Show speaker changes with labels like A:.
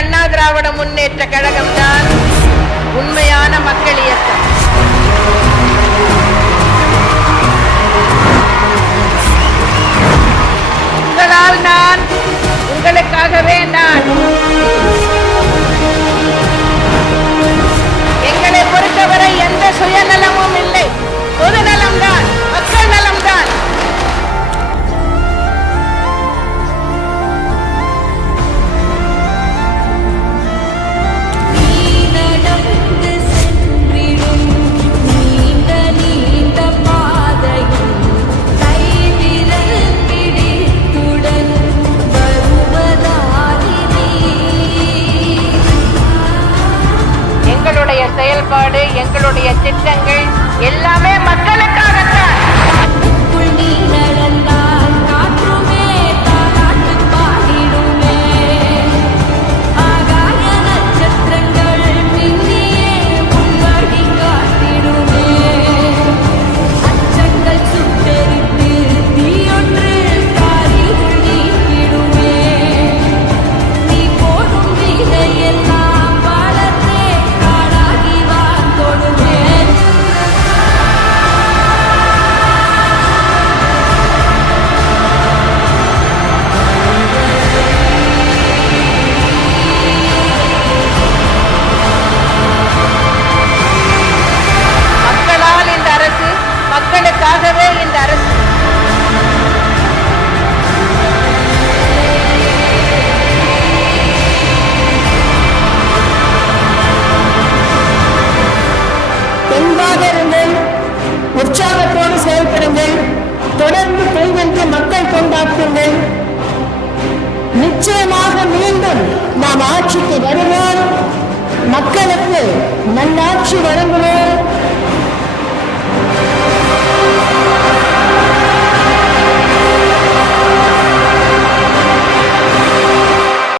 A: அண்ணா திராவிட முன்னேற்ற கழகம் தான் உண்மையான மக்கள் இயக்கம். உங்களால் நான் உங்களுக்காகவே நான் செயல்பாடு எங்களுடைய திட்டங்கள் எல்லாமே
B: தெளிவாக இருங்கள் உற்சாகத்தோடு செயல்படுங்கள் தொடர்ந்து கைவென்று மக்கள் கொண்டாடுங்கள் நிச்சயமாக மீண்டும் நாம் ஆட்சிக்கு வருவோம். மக்களுக்கு நல்லாட்சி வழங்குவோம்.